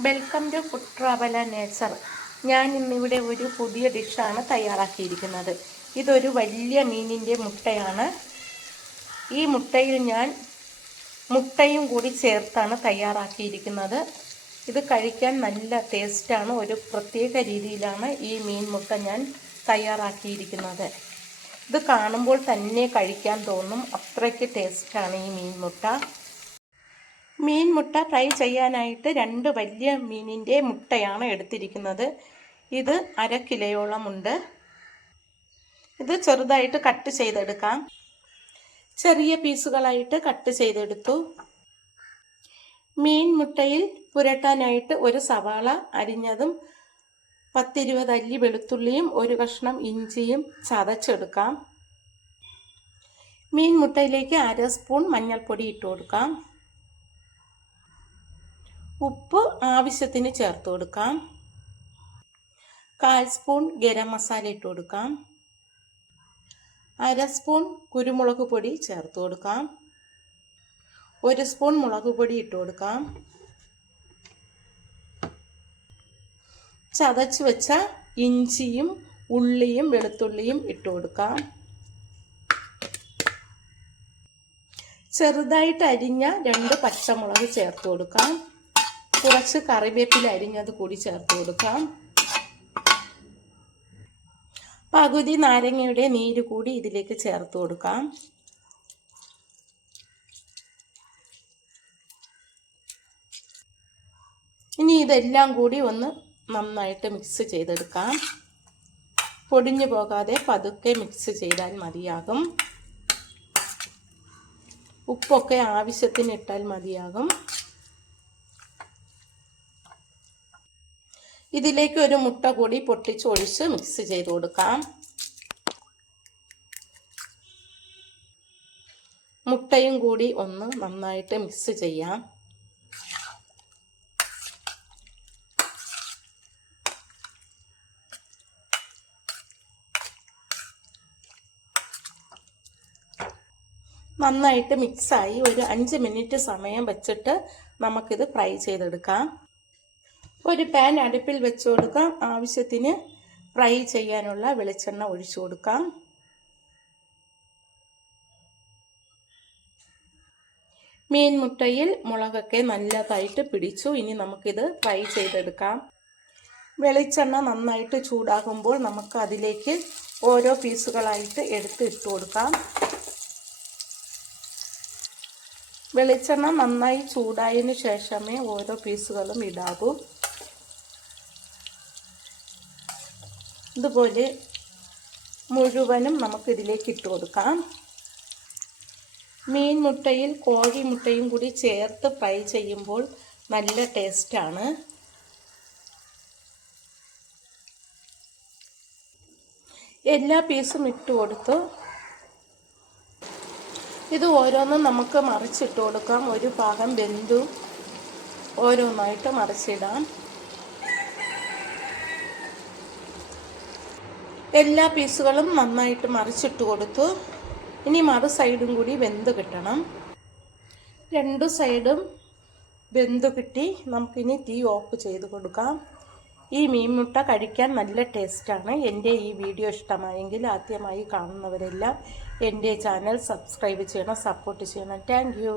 Welcome to food travel and nature. ഞാൻ ഇന്നിവിടെ ഒരു പുതിയ ഡിഷാണ് തയ്യാറാക്കിയിരിക്കുന്നത്. ഇതൊരു വലിയ മീനിൻ്റെ മുട്ടയാണ്. ഈ മുട്ടയിൽ ഞാൻ മുട്ടയും കൂടി ചേർത്താണ് തയ്യാറാക്കിയിരിക്കുന്നത്. ഇത് കഴിക്കാൻ നല്ല ടേസ്റ്റാണ്. ഒരു പ്രത്യേക രീതിയിലാണ് ഈ മീൻ മുട്ട ഞാൻ തയ്യാറാക്കിയിരിക്കുന്നത്. ഇത് കാണുമ്പോൾ തന്നെ കഴിക്കാൻ തോന്നും, അത്രയ്ക്ക് ടേസ്റ്റാണ് ഈ മീൻ മുട്ട. മീൻ മുട്ട ഫ്രൈ ചെയ്യാനായിട്ട് 2 വലിയ മീനിൻ്റെ മുട്ടയാണ് എടുത്തിരിക്കുന്നത്. ഇത് 1/2 കിലോയോളമുണ്ട്. ഇത് ചെറുതായിട്ട് കട്ട് ചെയ്തെടുക്കാം. ചെറിയ പീസുകളായിട്ട് കട്ട് ചെയ്തെടുത്തു. മീൻ മുട്ടയിൽ പുരട്ടാനായിട്ട് ഒരു സവാള അരിഞ്ഞതും 10-20 അല്ലി വെളുത്തുള്ളിയും 1 കഷ്ണം ഇഞ്ചിയും ചതച്ചെടുക്കാം. മീൻ മുട്ടയിലേക്ക് 1/2 സ്പൂൺ മഞ്ഞൾപ്പൊടി ഇട്ട് കൊടുക്കാം. ഉപ്പ് ആവശ്യത്തിന് ചേർത്ത് കൊടുക്കാം. 1/4 സ്പൂൺ ഗരം മസാല ഇട്ട് കൊടുക്കാം. 1/2 സ്പൂൺ കുരുമുളക് പൊടി ചേർത്ത് കൊടുക്കാം. 1 സ്പൂൺ മുളക് പൊടി ഇട്ട് കൊടുക്കാം. ചതച്ച് വെച്ച ഇഞ്ചിയും ഉള്ളിയും വെളുത്തുള്ളിയും ഇട്ട് കൊടുക്കാം. ചെറുതായിട്ട് അരിഞ്ഞ 2 പച്ചമുളക് ചേർത്ത് കൊടുക്കാം. കുറച്ച് കറിവേപ്പില അരിഞ്ഞത് കൂടി ചേർത്ത് കൊടുക്കാം. പകുതി നാരങ്ങയുടെ നീര് കൂടി ഇതിലേക്ക് ചേർത്ത് കൊടുക്കാം. ഇനി ഇതെല്ലാം കൂടി ഒന്ന് നന്നായിട്ട് മിക്സ് ചെയ്തെടുക്കാം. പൊടിഞ്ഞു പോകാതെ പതുക്കെ മിക്സ് ചെയ്താൽ മതിയാകും. ഉപ്പൊക്കെ ആവശ്യത്തിന് ഇട്ടാൽ മതിയാകും. ഇതിലേക്ക് ഒരു മുട്ട കൂടി പൊട്ടിച്ചൊഴിച്ച് മിക്സ് ചെയ്ത് കൊടുക്കാം. മുട്ടയും കൂടി ഒന്ന് നന്നായിട്ട് മിക്സ് ചെയ്യാം. നന്നായിട്ട് മിക്സായി ഒരു 5 മിനിറ്റ് സമയം വെച്ചിട്ട് നമുക്കിത് ഫ്രൈ ചെയ്തെടുക്കാം. ഒരു പാൻ അടുപ്പിൽ വെച്ച് കൊടുക്കാം. ആവശ്യത്തിന് ഫ്രൈ ചെയ്യാനുള്ള വെളിച്ചെണ്ണ ഒഴിച്ചു കൊടുക്കാം. മീൻ മുട്ടയിൽ മുളകൊക്കെ നല്ലതായിട്ട് പിടിച്ചു. ഇനി നമുക്കിത് ഫ്രൈ ചെയ്തെടുക്കാം. വെളിച്ചെണ്ണ നന്നായിട്ട് ചൂടാകുമ്പോൾ നമുക്ക് അതിലേക്ക് ഓരോ പീസുകളായിട്ട് ഇട്ട് കൊടുക്കാം. വെളിച്ചെണ്ണ നന്നായി ചൂടായതിനു ശേഷമേ ഓരോ പീസുകളും ഇടാവൂ. ഇതുപോലെ മുഴുവനും നമുക്കിതിലേക്ക് ഇട്ട് കൊടുക്കാം. മീൻ മുട്ടയിൽ കോഴി മുട്ടയും കൂടി ചേർത്ത് ഫ്രൈ ചെയ്യുമ്പോൾ നല്ല ടേസ്റ്റാണ്. എല്ലാ പീസും ഇട്ട് കൊടുത്തു. ഇത് ഓരോന്നും നമുക്ക് മറിച്ചിട്ട് കൊടുക്കാം. ഒരു ഭാഗം വെന്തു ഓരോന്നായിട്ട് മറിച്ചിടാം. എല്ലാ പീസുകളും നന്നായിട്ട് മറിച്ചിട്ട് കൊടുത്തു. ഇനി മറു സൈഡും കൂടി വെന്ത് കിട്ടണം. 2 സൈഡും വെന്ത് കിട്ടി. നമുക്കിനി തീ ഓഫ് ചെയ്ത് കൊടുക്കാം. ഈ മീൻ മുട്ട കഴിക്കാൻ നല്ല ടേസ്റ്റാണ്. എൻ്റെ ഈ വീഡിയോ ഇഷ്ടമായെങ്കിൽ ആദ്യമായി കാണുന്നവരെല്ലാം എൻ്റെ ചാനൽ സബ്സ്ക്രൈബ് ചെയ്യണം, സപ്പോർട്ട് ചെയ്യണം. Thank you.